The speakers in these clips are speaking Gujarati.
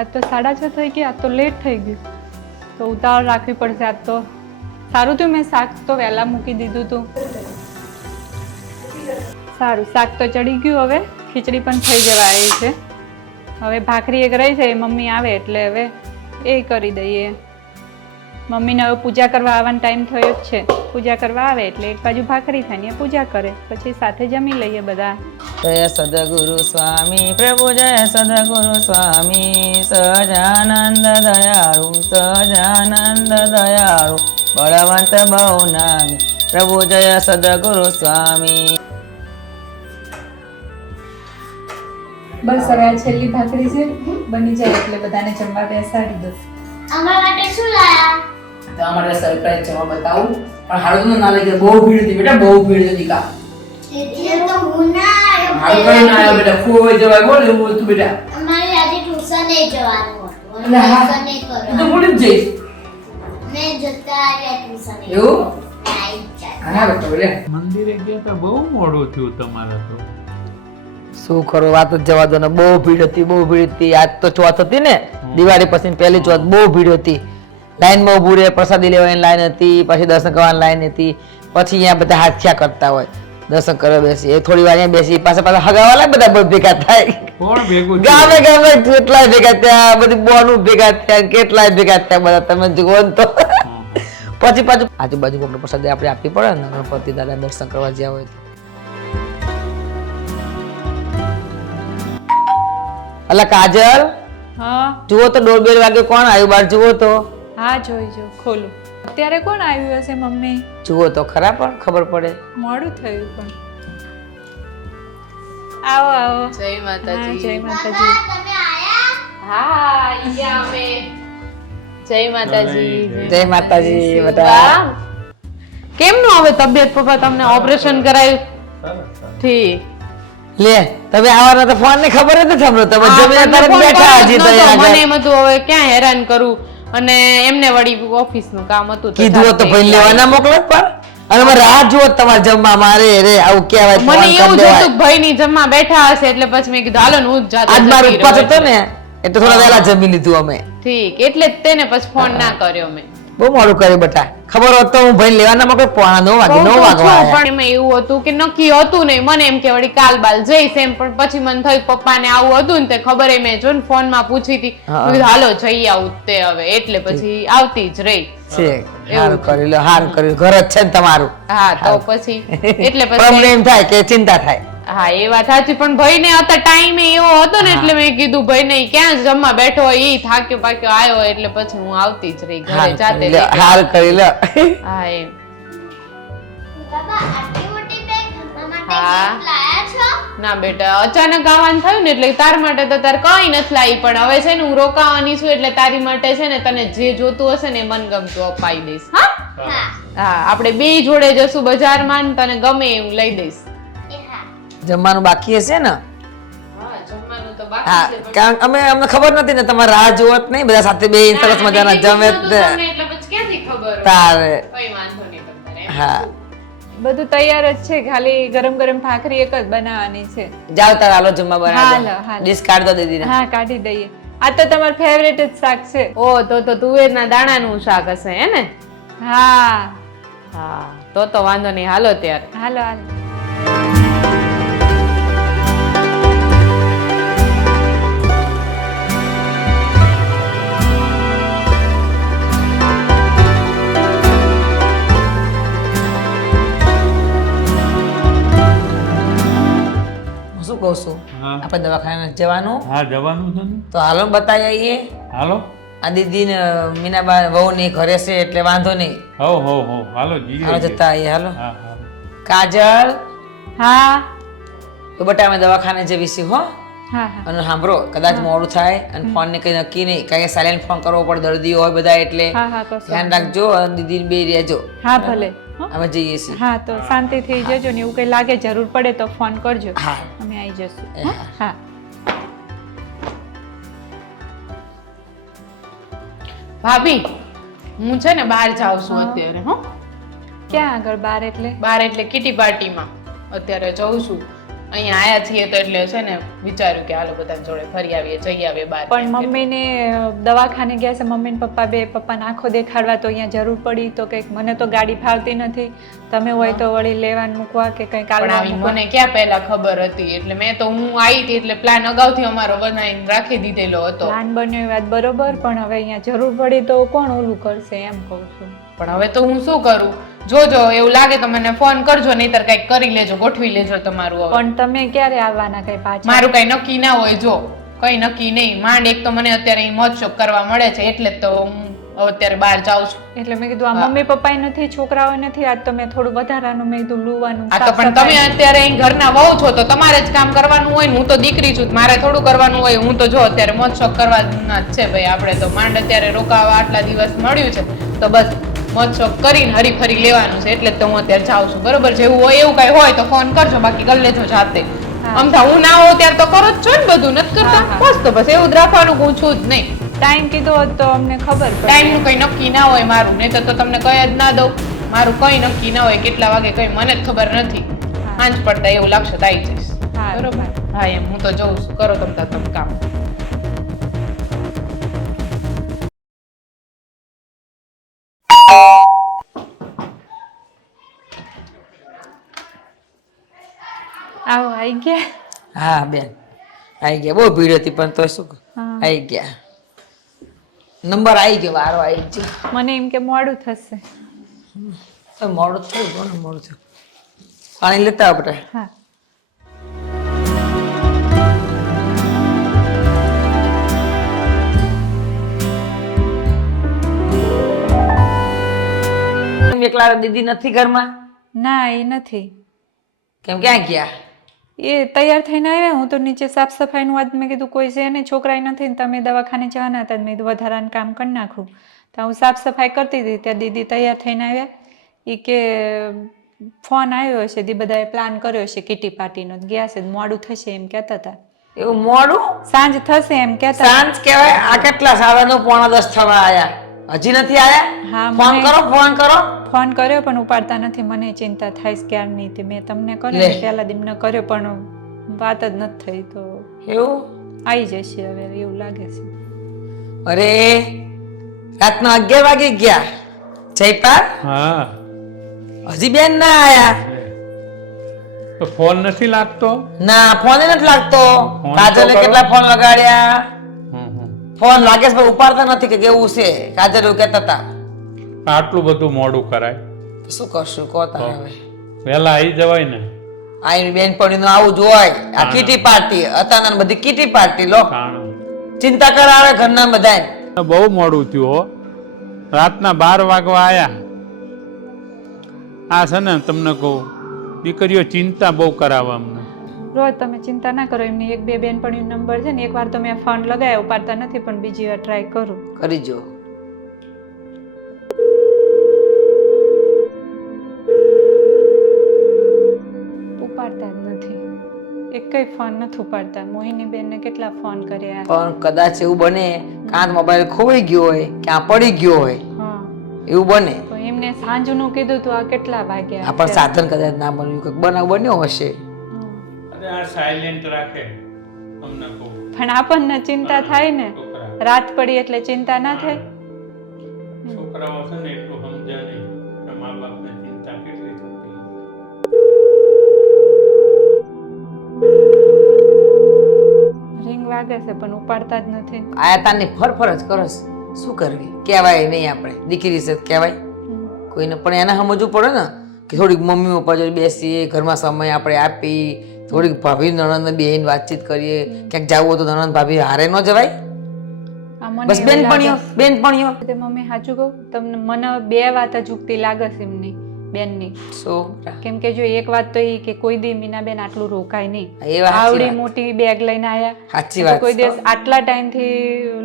આજ તો 6:30 થઈ ગયા, આજ તો લેટ થઈ ગયું, તો ઉતાવળ રાખવી પડશે આજ તો. સારું થયું મેં શાક તો વહેલા મૂકી દીધું હતું. સારું, શાક તો ચડી ગયું, હવે ખીચડી પણ થઈ જવા આવી છે. હવે ભાખરી એક રહી છે, મમ્મી આવે એટલે હવે એ કરી દઈએ. મમ્મીને હવે પૂજા કરવા આવવાનો ટાઈમ થયો જ છે. પૂજા કરવા આવે એટલે એક બાજુ ભાખરી થાય ને પૂજા કરે, પછી સાથે જમી લઈએ બધા. જય સદગુરુ સ્વામી પ્રભુ, જય સદગુરુ સ્વામી સહજાનંદ દયાળુ, સહજાનંદ દયાળુ, બળવંત બહુ નામી પ્રભુ, જય સદગુરુ સ્વામી. બસ હવે આ છેલ્લી ભાખરી છે, બની જાય એટલે બધાને જમવા બેસાડી દો. અમારા માટે શું લાયા? તો અમારે સરપ્રાઈઝ જમા બતાવું, પણ હારું તો ના લાગે, બહુ ભીડ હતી બેટા, બહુ ભીડ હતી કા. એટલે તો હું ના આવ્યો. હારું કઈ ના આવ્યો બેટા, કોઈ જવાય બોલ એવું હતું બેટા. અમારે આજે ટ્યુશન એ જવાનું હતું. એટલે હા, ટ્યુશન એ તું તો કરવાનું. ભૂલી જ જઈશ. મેં જતા આવ્યા ટ્યુશન એ. એવું? આઈ જાય. હા બેટા બોલે. મંદિરે ગયા તા, બહુ મોડું થયું તમારે તો. શું કરો, વાત જ જવા દો ને, બહુ ભીડ હતી, બહુ ભીડ હતી. આજ તો ચોથ હતી ને, દિવાળી પછી પહેલી ચોથ, બહુ ભીડ હતી. લાઈનમાં ઊભું રહે, પ્રસાદી લેવાની લાઈન હતી, પછી દર્શન કરવાની લાઈન હતી, પછી અહીંયા બધા હાથ્યા કરતા હોય, દર્શન કરવા બેસી, એ થોડી વાર અહીંયા બેસી, પાછા હગાવાલા બધા ભેગા થાય. કોણ ભેગું ગામે ગામે કેટલાય ભેગા થયા, બધી બોનું ભેગા થયા, કેટલાય ભેગા થયા બધા, તમે જુઓ ને તો. પછી પાછું આજુબાજુ આપણે પ્રસાદી આપણે આપવી પડે ને, ગણપતિ દાદા દર્શન કરવા જ્યાં હોય તો. અલા કાજલ, હા જુઓ તો ડોરબેલ વાગે, કોણ આવ્યું બહાર જુઓ તો. હા જોઈ જો, ખોલું. અત્યારે કોણ આવ્યું હશે મમ્મી? જુઓ તો ખરા, પણ ખબર પડે. મોડું થયું પણ. આવો આવો. જય હા, માતાજી. જય માતાજી. દાદા, તમે આયા? હા આઈ ગયા અમે. જય માતાજી. જય માતાજી બધા. કેમનું હવે તબિયત પપ્પા, તમને ઓપરેશન કરાયું? ઠીક. લે તમે આવવાના તો ફોન ની ખબર જ નથી, હમણાં તમે જમીને તરત બેઠા હજી તો અહીંયા મને આગળ. એમ હતું હવે ક્યાં હેરાન કરું, અને એમને વળી ઓફિસ નું કામ હતું તો કીધું હોત તો ભાઈ લેવા ના મોકલે પણ, અને અમે રાહ જુઓ તમારે જમવા, મારે રે આવું કહેવાય, ફોન મને કરી એવું જ દેવાય. હતું ભાઈ ની જમવા બેઠા હશે એટલે પછી મેં કીધું હાલો ને હું જ જાતે આજ મારો જતી ઉપવાસ રહું. હતો ને એટલે થોડા વહેલા જમી લીધું અમે. ઠીક, એટલે જ તેને પછી ફોન ના કર્યો મેં. બહુ મોડું કર્યું બેટા, ખબર હોત તો હું ભાઈ લેવા ના મોકલે, પોણા 9 વાગે, 9 કહું તો વાગવા છું, આવ્યા. પણ એમાં એવું હતું કે નક્કી હતું નહીં, મને એમ કે વળી કાલ બાલ જઈશ એમ, પણ પછી મને થયું પપ્પાને આવું હતું ને તે ખબર એ મેં જો ને ફોન માં પૂછી હતી, હા. મેં કીધું હાલો જઈ આવું તે હવે, એટલે પછી આવતી જ રહી. છે સારું કર્યું, લો સારું કર્યું, ઘર જ છે ને તમારું. હા તો પછી એટલે પણ અમને પછી એમ થાય કે ચિંતા થાય. હા એ વાત સાચી, પણ ભાઈ ને હતા ટાઈમ એવો હતો ને એટલે મેં કીધું ભાઈ ને ક્યાં જમવા બેઠો હોય, ઈ થાક્યો પાક્યો આવ્યો એટલે પછી હું આવતી જ રહી ઘરે જાતે. સારું કરી લો. હા એમ. બાબા, આટલી મોટી બેગ મારા માટે હા. gift લાયા છો? ના બેટા, અચાનક આવવાનું થયું ને એટલે તાર માટે તો તાર કઈ નથી લાવી, પણ હવે છે ને હું રોકાવાની છું એટલે તારી માટે છે ને તને જે જોતું હશે ને એ મનગમતું અપાઈ દઈશ. હા હા. હા, આપણે બે જોડે જશું બજારમાં ને તને ગમે એવું લઈ દઈશ. એ હા. જમવાનું બાકી હશે ને? હા, જમવાનું તો હા, બાકી છે, પણ કારણ અમે અમને ખબર નથી ને, તમારે રાહ જોવત નહીં, બધા સાથે બે સરસ મજાના મેં જમે કીધું જ તમને એટલે પછી ક્યાંથી ખબર હોય? તારે. કઈ વાંધો નહીં પણ તારે. હા, બધું તૈયાર જ છે, ખાલી ગરમ ગરમ ભાખરી એક જ બનાવવાની છે. જાવ તાર હાલો જમવા હાલો, બનાવજો. હાલો. ડીશ કાઢ દો દીદીને. હા કાઢી દઈએ. આ તો તમારું ફેવરેટ જ શાક છે. ઓ તો તુવેરના દાણાનું શાક હશે હે ને? હા હા, તો વાંધો નહીં, હાલો ત્યારે. હાલો હાલો. હું શું કહું છું, હા આપણે દવાખાને જવાનું, હા જવાનું છે ને, તો હાલો ને બતાવી આવીએ. હાલો. આ દીદી ને મીનાબા વહુ ની ઘરે છે એટલે વાંધો નહીં. હો હાલો જઈએ હાલો છીએ. જતા આવીએ. હાલો હા હા કાજલ, હા તો બટા અમે દવાખાને જવી છીએ હો. હા હા અને સાંભળો, કદાચ મોડું થાય અને ફોન ને કઈ નક્કી નહીં, કારણ કે સાયલેન્ટ ફોન કરવો પડે, દર્દીઓ હોય બધા એટલે હા હા તો ધ્યાન રાખજો અને દીદી બે રહેજો. હા ભલે. હો? અમે જઈએ છીએ. હા તો શાંતિથી જજો ને, એવું કઈ લાગે જરૂર પડે તો ફોન કરજો, હા. અમે આવી જશું. એ હો? હા. હા ભાભી, હું છે ને બહાર જાઉં છું અત્યારે. હો, ક્યાં આગળ? બાર એટલે? બહાર એટલે કિટી પાર્ટીમાં અત્યારે જઉં છું. અહીંયા આયા છીએ તો એટલે છે ને વિચાર્યું કે હાલો બધા જોડે ફરી આવીએ જઈ આવીએ બહાર પણ મમ્મીને દવાખાને ગયા છે, મમ્મી ને પપ્પા બે, પપ્પાને આંખો દેખાડવા તો અહીંયા જરૂર પડી તો કંઈક મને તો ગાડી ફાવતી નથી, તમે હોય તો વળી લેવાનું મૂકવા કે કંઈક પણ આવી મને ક્યાં પહેલા ખબર હતી, એટલે મેં તો હું આવી હતી એટલે પ્લાન અગાઉથી અમારો બનાવીને રાખી દીધેલો હતો. પ્લાન બન્યો એ વાત બરોબર, પણ હવે અહીંયા જરૂર પડી તો કોણ ઓલું કરશે એમ કહું છું. પણ હવે તો હું શું કરું, જોજો એવું લાગે તો મને ફોન કરજો, નહીતર કંઈક કરી લેજો, ગોઠવી લેજો તમારું. હવે પણ તમે ક્યારે આવવાના કઈ પાછા? મારું કઈ નક્કી ના હોય, જો કઈ નક્કી નહીં. માંડ એક તો મને અત્યારે અહીં મોજ શોખ કરવા મળે છે એટલે જ તો હું અત્યારે બહાર જાઉં છું. એટલે મેં કીધું આ મમ્મી પપ્પા નથી, છોકરાઓ નથી, આજ તો મેં થોડું વધારાનું મેં કીધું લુવાનું. આ તો પણ તમે અત્યારે અહીં ઘરના વહુ છો તો તમારે જ કામ કરવાનું હોય ને, હું તો દીકરી છું, મારે થોડું કરવાનું હોય. હું તો જો અત્યારે મોજ શોખ કરવાના જ છે ભાઈ, આપણે તો માંડ અત્યારે રોકાવા આટલા દિવસ મળ્યું છે તો બસ મોજ શોખ કરીને હરીફરી લેવાનું છે, એટલે જ તો હું અત્યારે જાઉં છું. બરોબર, જેવું હોય એવું કઈ હોય તો ફોન કરજો, બાકી કરી લેજો જાતે. અમથા હું ના હોઉં ત્યારે તો કરો જ છો ને બધું, નથી કરતા? બસ તો બસ એવું જ રાખવાનું, હું છું જ નહીં. ટાઈમ કીધો હોત તો અમને ખબર પડે. ટાઈમ નું કઈ નક્કી ના હોય મારું, નહીં તો તમને કઈ જ ના દઉં. મારું કઈ નક્કી ના હોય, કેટલા વાગે કઈ મને જ ખબર નથી. સાંજ પડતા એવું લાગશે તો આવી જઈશ. બરોબર, હા એમ હું તો જઉં છું. કરો તમે કામ. આવો આવી ગયા. હા બેન આવી ગયા, બહુ ભીડ હતી પણ તો શું હા. આવી ગયા, નંબર આવી ગયો, વારો આવી ગયો. મને એમ કે મોડું થશે. તો મોડું થયું, કોને મોડું થયું? પાણી લેતા આપણે. હા એકલા દીદી નથી ઘરમાં? ના એ નથી, કેમ ક્યાં ગયા? એ તૈયાર થઈને આવ્યા. હું તો નીચે સાફ સફાઈનું વાત મેં કીધું કોઈ છે નહીં, છોકરાએ નથી ને તમે દવાખાને જવાના હતા, મેં કીધું વધારાનું કામ કરી નાખું. તો હું સાફ સફાઈ કરતી હતી ત્યાં દીદી તૈયાર થઈને આવ્યા. એ કે ફોન આવ્યો હશે, દી બધાએ પ્લાન કર્યો હશે કિટી પાર્ટીનો, ગયા છે, મોડું થશે એમ કહેતા હતા. એવું મોડું? સાંજ થશે એમ કહેતા. સાંજ કહેવાય, આ કેટલા 9:45 થવા આયા, હજી નથી આયા? હા, ફોન મને- કરો, ફોન કરો. ફોન કર્યો પણ ઉપાડતા નથી, મને ચિંતા થાય છે ક્યારની હતી. મેં તમને કર્યો પહેલા દિનનો કર્યો પણ વાત જ નથી થઈ, તો એવું? આવી જશે હવે એવું લાગે છે. અરે રાતના 11 વાગે ગયા જયપાલ, હા હજી બેન ના આયા. તો ફોન નથી લાગતો? ના ફોન નથી લાગતો. ફોન કાજલે તો કરો. કેટલા ફોન લગાડ્યા, હમ, હમ. ફોન લાગે છે પણ ઉપાડતા નથી કે કેવું છે. કાજલ એવું કહેતા હતા. આટલું બધું મોડું કરાય? તો શું કરશું કહો તારે હવે? વહેલા આવી જવાય ને. આઈ બેનપણીનું આવું જ હોય. આ કીટી પાર્ટી અત્યારે બધી કીટી પાર્ટી લો, કારણ ચિંતા કરાવે ઘરના બધાય. બહુ મોડું થયું હો, રાતના 12 વાગવા આયા. આ છે ને તમને કહું, દીકરીઓ ચિંતા બહુ કરાવે અમને. રોજ તમે ચિંતા ના કરો, એમની એક બે બેનપણીનો નંબર છે ને, એકવાર તો મેં ફોન લગાવ્યો ઉપાડતા નથી, પણ બીજી વાર ટ્રાય કરું. કરી જો. ઉપાડતા જ નથી, એકેય ફોન નથી ઉપાડતા. મોહિની બેનને કેટલા ફોન કર્યા. પણ કદાચ એવું બને કાં મોબાઈલ ખોવાઈ ગયો હોય, ક્યાં પડી ગયો હોય, હા, એવું બને. તો એમને સાંજનું કીધું તું આ કેટલા વાગ્યા? આ પણ સાધન કદાચ ના બન્યું, કંઈક બનાવ બન્યો હશે. અરે આ સાયલેન્ટ રાખે તમને કહું. પણ આપણને ચિંતા થાય ને, છોકરા રાત પડી એટલે ચિંતા ના થાય. છોકરાઓ છે ને એટલું સમજ્યા નહીં કે મા બાપને ચિંતા કેટલી થતી. રિંગ વાગે છે પણ ઉપાડતા જ નથી. આયા તારની ફરફર જ કરસ, શું કરવી? કહેવાય નહીં, આપણે દીકરી છે કહેવાય કોઈને, પણ એને સમજવું પડે ને કે થોડીક મમ્મી પપ્પા જોડે બેસીએ, ઘરમાં સમય આપણે આપી, થોડીક ભાભી નણંદ બેન વાતચીત કરીએ, ક્યાંક જવું હોય તો નણંદ ભાભી હારે ન જવાય. આ મને બસ એવું બેનપણીઓ લાગે છે. બેનપણીઓ. તે મમ્મી સાચું કહું તમને, મને બે વાત જ ઉગતી લાગે છે એમની બેનની. શું કેમ કે જો એક વાત તો એ કે કોઈ દી મીનાબેન આટલું રોકાય નહીં. એ વાત સાચી આવડી વાત. મોટી બેગ લઈને આયા. સાચી તો વાત કોઈ છે. દિવસ આટલા ટાઈમથી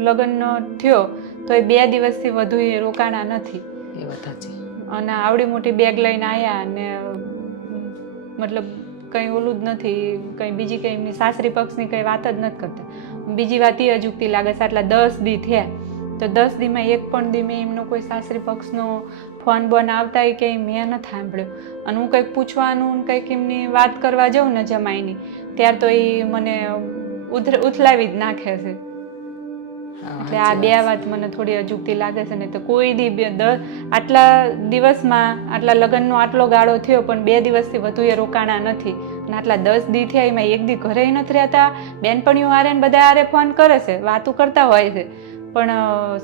લગ્નનો થયો તો એ 2 દિવસથી વધુ એ રોકાણા નથી. એ વાત સાચી. અને આવડી મોટી બેગ લઈને આયા અને મતલબ કંઈ ઓલું જ નથી, કંઈ બીજી કંઈ એમની સાસરી પક્ષની કંઈ વાત જ નથી કરતા. બીજી વાત એ અજુકતી લાગે છે, આટલા 10 દી થયા તો તો 10 દીમાં એક પણ દી મેં એમનો કોઈ સાસરી પક્ષનો ફોન બોન આવતા એ કંઈ મેં નથી સાંભળ્યો. અને હું કંઈક પૂછવાનું ને કંઈક એમની વાત કરવા જાઉં ને જમાઈની, ત્યાર તો એ મને ઉથલાવી જ નાખે છે. એટલે આ બે વાત મને થોડી અજુગતી લાગે છે. ને તો કોઈ દી આટલા દિવસમાં આટલા લગ્નનો આટલો ગાળો થયો પણ 2 દિવસથી વધુ એ રોકાણા નથી. અને આટલા 10 દી થયા એમાં એક દી ઘરે નથી રહેતા. બેનપણીઓ હારે ને બધા હારે ફોન કરે છે, વાતું કરતા હોય છે, પણ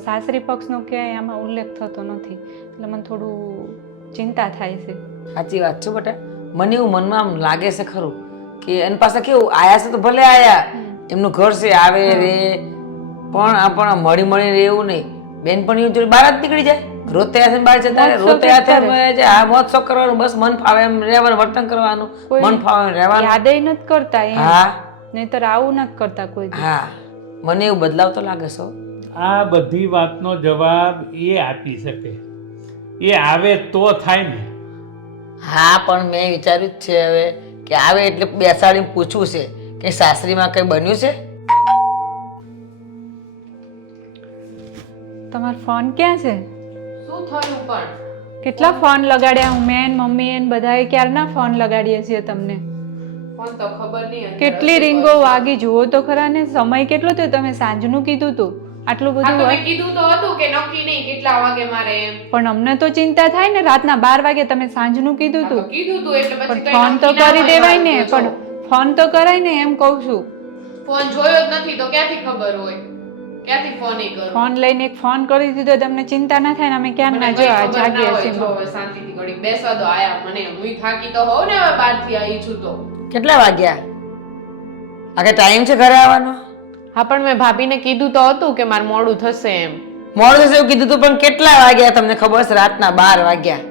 સાસરી પક્ષનો ક્યાંય આમાં ઉલ્લેખ થતો નથી. એટલે મને થોડું ચિંતા થાય છે. સાચી વાત છે બેટા. મને એવું મનમાં આમ લાગે છે ખરું કે એની પાસે કેવું આયા છે તો ભલે આયા, એમનું ઘર છે, આવે રે, પણ આપણ મળી મળી રે એવું નહીં. બેનપણીઓ જોડે બહાર જ નીકળી જાય, રોજ તૈયાર થઈને બહાર જતા રહે, રોજ તૈયાર થઈને જાય. હા, મોજ શોખ કરવાનું, બસ મન ફાવે એમ રહેવાનું, વર્તન કરવાનું, મન ફાવે એમ રહેવાનું. યાદેય નથી કરતા એમ. હા, નહીંતર આવું નથી કરતા કોઈ દી. હા, મને એવું બદલાવ તો લાગે છે. આ બધી વાતનો જવાબ એ આપી શકે, એ આવે તો થાય ને. હા, પણ મેં વિચાર્યું જ છે હવે કે આવે એટલે બેસાડીને પૂછવું છે કે સાસરીમાં કંઈ બન્યું છે. તમારો ફોન ક્યાં છે? શું થયું પણ? કેટલા ફોન લગાડ્યા હું, મેં મમ્મી ને બધાએ ક્યારના ફોન લગાડીએ છીએ તમને. ફોન તો ખબર નહીં કેટલી રીંગો વાગી, જુઓ તો ખરા ને. સમય કેટલો થયો? તમે સાંજનું કીધું તું, આટલું બધું મેં હોય. કીધું તો હતું કે નક્કી નહીં કેટલા વાગે મારે એમ. પણ અમને તો ચિંતા થાય ને, રાતના 12 વાગે તમે સાંજનું કીધું હા, તો તું. કીધું તું એટલે પછી પણ કંઈ ફોન તો નક્કી ના કરી હોય દેવાય ને. મારું તો જો. પણ ફોન તો કરાય ને, એમ કહું છું. ફોન જોયો જ નથી તો ક્યાંથી ખબર હોય? ક્યાંથી ફોન ઈ કરું? ફોન લઈને એક ફોન કરી દીધો, તમને ચિંતા ના થાય ને. અમે ક્યાં ના મને જો કંઈ ખબર ના જાગીએ હોય. છીએ. જો હવે શાંતિથી ઘડીક બેસવા દો. આયા મને હુંય થાકી તો હોઉં ને હવે બહારથી આવી છું તો. કેટલા વાગ્યા? આખે ટાઈમ છે ઘરે આવવાનો? હા, પણ મેં ભાભીને કીધું તો હતું કે મારે મોડું થશે એમ. મોડું થશે એવું કીધું તું, પણ કેટલા વાગ્યા તમને ખબર છે? રાતના 12 વાગ્યા.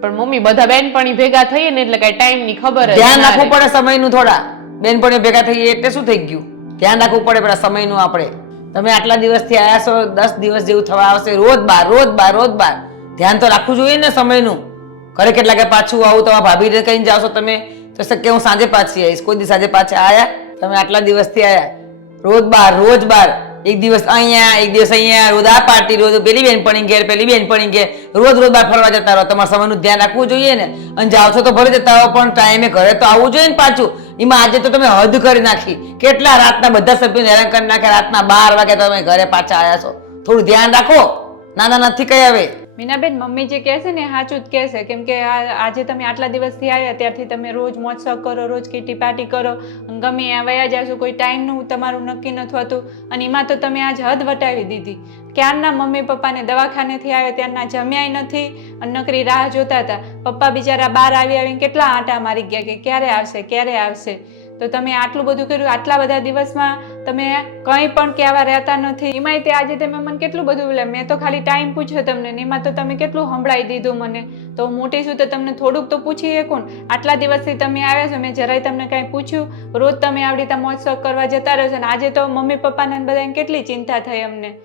પણ મમ્મી બધા બેનપણી ભેગા થઈએ ને એટલે કઈ ટાઈમ ની ખબર જ ધ્યાન ના રાખવું રહે. પડે સમયનું. થોડા બેનપણીઓ ભેગા થઈ એટલે શું થઈ ગયું? ધ્યાન રાખવું પડે પેલા સમયનું. આપણે તમે આટલા દિવસથી આયા છો, 10 દિવસ જેવું થવા આવશે, રોજ બાર રોજ બાર રોજ બાર. ધ્યાન તો રાખવું જોઈએ ને સમયનું. ઘરે કેટલા કે પાછું આવું, તમારા ભાભીને કહીને જાવ છો તમે તો શક્ય હું સાંજે પાછી આવીશ. કોઈ દિવસ સાંજે પાછા આયા? તમે આટલા દિવસથી આયા, રોજ બાર રોજ બાર. એક દિવસ અહીંયા, એક દિવસ અહીંયા, રોજ આ પાર્ટી, રોજ પેલી બેનપણી ઘેર, પેલી બેનપણી ઘેર, રોજ રોજ બાર ફરવા જતા રહો. તમારા સમયનું ધ્યાન રાખવું જોઈએ ને. અને જાઓ છો તો ભલે જતા હો, પણ ટાઈમે ઘરે તો આવવું જોઈએ ને પાછું. એમાં આજે તો તમે હદ કરી નાખી. કેટલા રાતના બધા સભ્યોને હેરાન કરી નાખ્યા. રાતના 12 વાગે તમે ઘરે પાછા આવ્યા છો. થોડું ધ્યાન રાખો. નાના નથી કઈ હવે. મીનાબેન, મમ્મી જે કહે છે ને એ સાચું જ કહે છે. કેમ કે આજે તમે આટલા દિવસથી આવ્યા ત્યારથી તમે રોજ મોજ શોખ કરો, રોજ કીટી પાર્ટી કરો, ગમે ત્યાં વયા જાશો, કોઈ ટાઈમનું તમારું નક્કી નથી હોતું. અને એમાં તો તમે આજ હદ વટાવી દીધી. ક્યારના મમ્મી પપ્પાને દવાખાનેથી આવ્યા ત્યારના જમ્યાય નથી અને નકરી રાહ જોતા હતા. પપ્પા બિચારા બહાર આવીને કેટલા આંટા મારી ગયા કે ક્યારે આવશે, ક્યારે આવશે. તો તમે આટલું બધું કર્યું, આટલા બધા દિવસમાં તમે કંઈ પણ કહેવા રહેતા નથી. એમાંય તે આજે તમે મને કેટલું બધું બોલે. મેં તો ખાલી ટાઈમ પૂછ્યો તમને, એમાં તો તમે કેટલું સંભળાવી દીધું મને. તો હું મોટી છું તો તમને થોડુંક તો પૂછી શકું ને. આટલા દિવસથી તમે આવ્યા છો, મેં જરાય તમને કાંઈ પૂછ્યું? રોજ તમે આવડી રીતે મોજ શોખ કરવા જતા રહ્યો છો ને આજે તો મમ્મી પપ્પાને બધાને કેટલી ચિંતા થઈ અમને.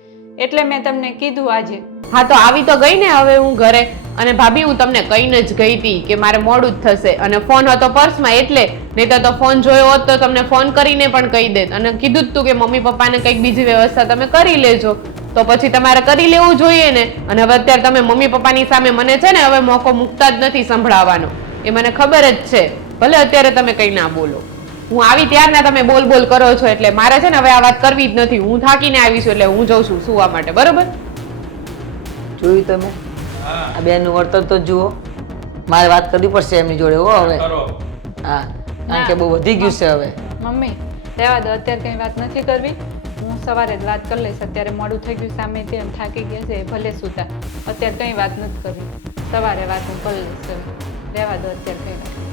એટલે મેં તમને કીધું આજે. હા, તો આવી તો ગઈ ને હવે હું ઘરે. અને ભાભી હું તમને કહીને જ ગઈ હતી કે મારે મોડું જ થશે. અને ફોન હતો પર્સમાં એટલે, નહીં તો ફોન જોયો હોત તો તમને ફોન કરીને પણ કહી દેત. અને કીધું જ તું કે મમ્મી પપ્પાને કંઈક બીજી વ્યવસ્થા તમે કરી લેજો. તો પછી તમારે કરી લેવું જોઈએ ને. અને હવે અત્યારે તમે મમ્મી પપ્પાની સામે મને છે ને હવે મોકો મૂકતા જ નથી સંભળાવવાનો. એ મને ખબર જ છે. ભલે અત્યારે તમે કંઈ ના બોલો. હું આવી ત્યારના તમે બોલ બોલ કરો છો એટલે મારે છે ને હવે આ વાત કરવી જ નથી. હું થાકીને આવી છું એટલે હું જઉં છું સુવા માટે. બરોબર? જોયું તમે? આ બેનનું વર્તન તો જુઓ. મારે વાત કરવી પડશે એમની જોડે હો હવે. કરો. હા, કારણ કે બહુ વધી ગયું છે હવે. મમ્મી રહેવા દો, અત્યારે કંઈ વાત નથી કરવી. હું સવારે જ વાત કરી લઈશ. અત્યારે મોડું થઈ ગયું, સામે તેમ થાકી ગયા છે, ભલે સૂતા. અત્યારે કંઈ વાત નથી કરવી. સવારે વાત હું કરી લઈશ. રહેવા દો અત્યારે કંઈ વાત.